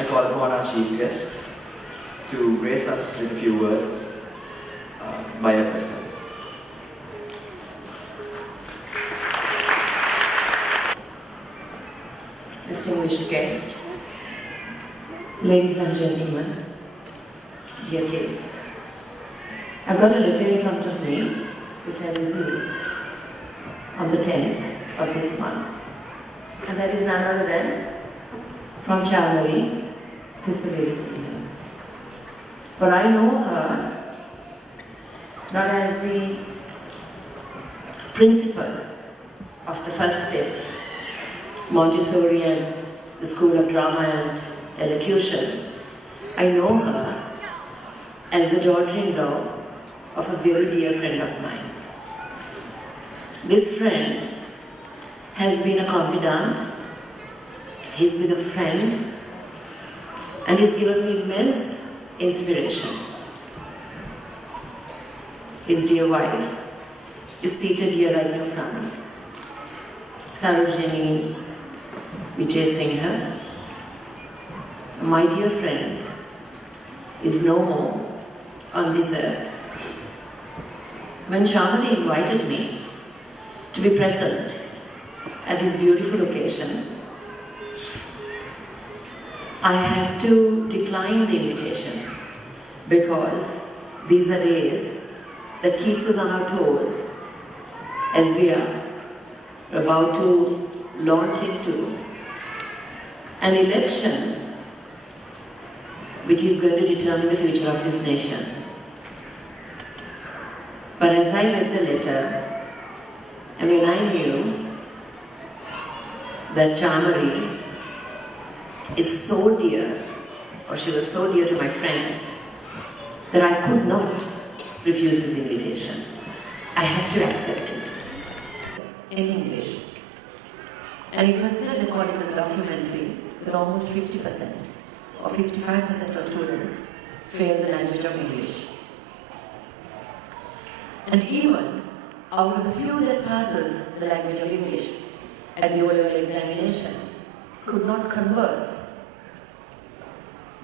I call upon our chief guests to grace us with a few words by your presence. Distinguished guest, ladies and gentlemen, dear kids, I've got a letter in front of me which I received on the 10th of this month, and that is none other than from Charmari, SriLanka. But I know her not as the principal of the first step, Montessori and the School of Drama and Elocution. I know her as the daughter-in-law of a very dear friend of mine. This friend has been a confidant, he's been a friend, and he's given me immense inspiration. His dear wife is seated here right in front. Sarojini Vijay Singh, my dear friend, is no more on this earth. When Charmari invited me to be present at this beautiful occasion, I had to decline the invitation because these are days that keeps us on our toes as we are about to launch into an election which is going to determine the future of this nation. But as I read the letter, and when I knew that Charmari is so dear, or she was so dear to my friend, that I could not refuse this invitation. I had to accept it in English. And it was said, according to the documentary, that almost 50% or 55% of students fail the language of English. And even out of the few that passes the language of English at the O-level examination, could not converse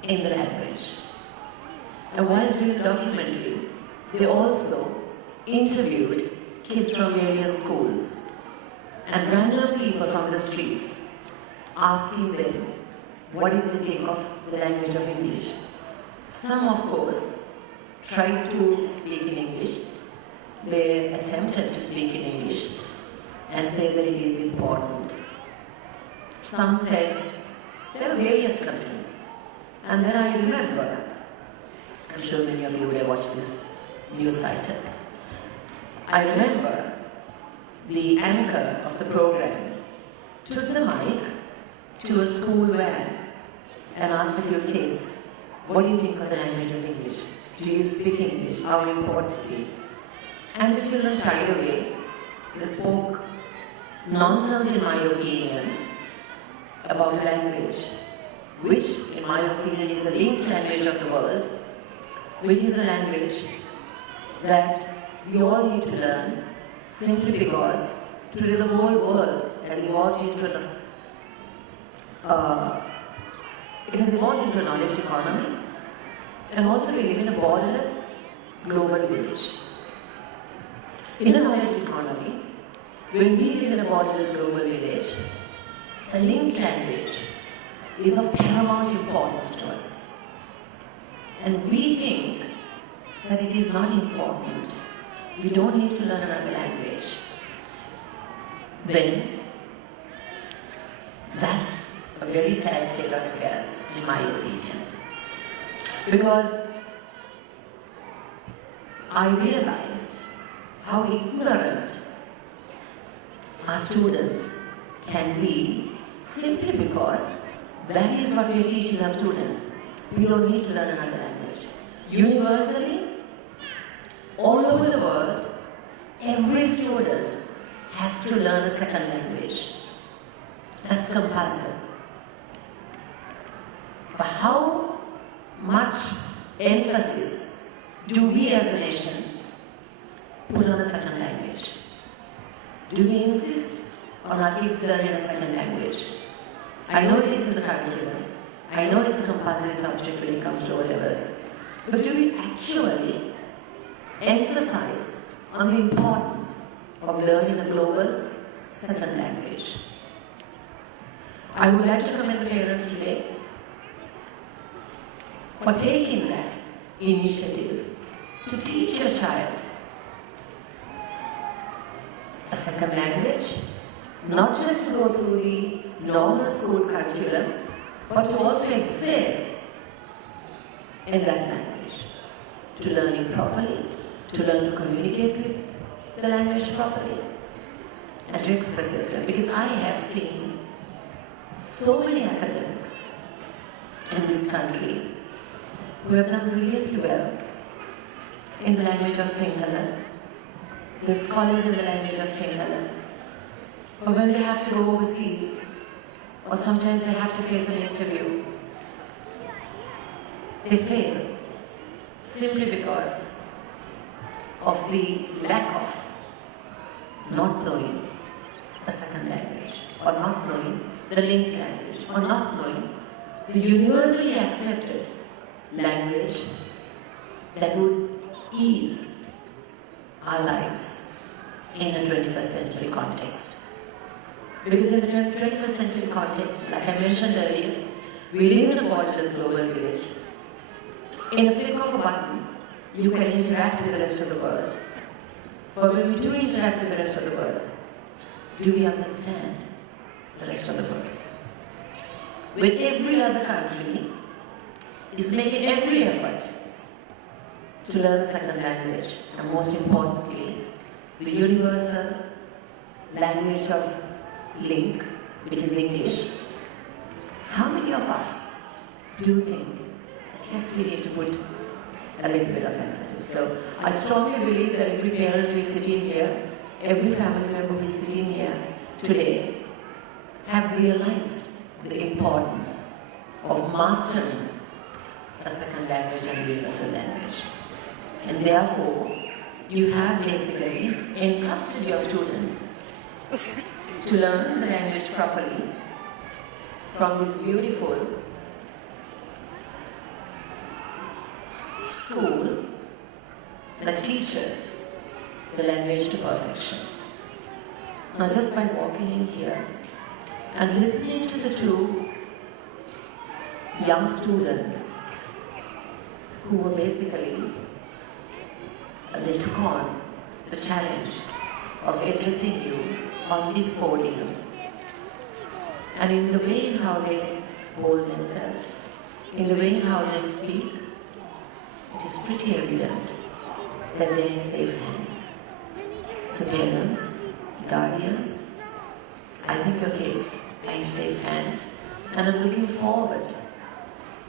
in the language. And whilst doing the documentary, they also interviewed kids from various schools and random people from the streets, asking them what did they think of the language of English. Some, of course, tried to speak in English. They attempted to speak in English and said that it is important. Some said, there were various comments. And then I remember, I'm sure many of you will watch this news item. I remember the anchor of the program took the mic to a school van and asked a few kids, what do you think of the language of English? Do you speak English? How important it is? And the children shied away. They spoke nonsense, in my opinion, about a language, which, in my opinion, is the linked language of the world, which is a language that we all need to learn simply because today the whole world has evolved into it has evolved into a knowledge economy, and also we live in a borderless global village. In a knowledge economy, when we live in a borderless global village, the linked language is of paramount importance to us. And we think that it is not important. We don't need to learn another language. Then, that's a very sad state of affairs, in my opinion. Because I realized how ignorant our students can be simply because that is what we are teaching our students. We don't need to learn another language. Universally, all over the world, every student has to learn a second language. That's compulsory. But how much emphasis do we as a nation put on a second language? Do we insist on our kids learning a second language? I know it is in the curriculum. I know it's a compulsory subject when it comes to O-levels. But do we actually emphasize on the importance of learning a global second language? I would like to commend the parents today for taking that initiative to teach your child a second language, not just to go through the normal school curriculum, but to also excel in that language, to learn it properly, to learn to communicate with the language properly, and to express yourself. Because I have seen so many academics in this country who have done brilliantly well in the language of Sinhala, the scholars in the language of Sinhala. But when they have to go overseas, or sometimes they have to face an interview, they fail simply because of the lack of not knowing a second language, or not knowing the linked language, or not knowing the universally accepted language that would ease our lives in a 21st century context. Because in the 21st century context, like I mentioned earlier, we live in a borderless global village. In a flick of a button, you can interact with the rest of the world. But when we do interact with the rest of the world, do we understand the rest of the world? When every other country is making every effort to learn second language, and most importantly, the universal language of link, which is English, how many of us do think that yes, we need to put a little bit of emphasis? So I strongly believe that every parent who is sitting here, every family member who is sitting here today, have realized the importance of mastering a second language and universal language. And therefore, you have basically entrusted your students to learn the language properly from this beautiful school that teaches the language to perfection. Now, just by walking in here and listening to the two young students who were basically, they took on the challenge of addressing you on this podium. And in the way in how they hold themselves, in the way in how they speak, it is pretty evident that they're in safe hands. So parents, guardians, I think your kids are in safe hands, and I'm looking forward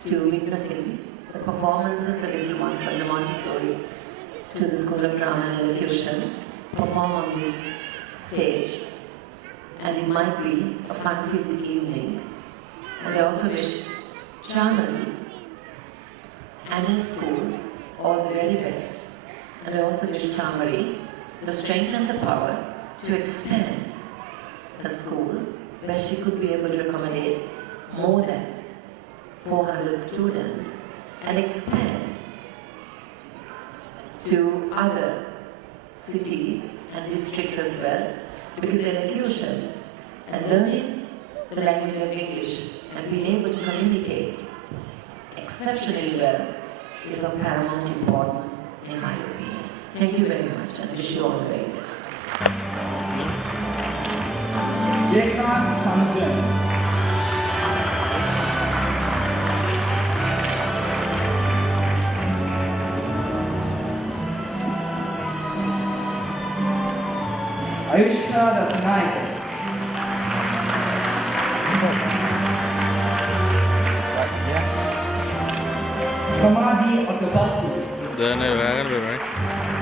to witnessing the performances the little ones from the Montessori to the School of Drama and Elocution perform on this stage. And it might be a fun-filled evening. And I also wish Charmani and her school all the very best. And I also wish Charmani the strength and the power to expand a school where she could be able to accommodate more than 400 students and expand to other cities and districts as well, because elocution and learning the language of English and being able to communicate exceptionally well is of paramount importance in my opinion. Thank you very much and wish you all the very best. Ayushka Senanayake. Samadhi Otabalku. Then I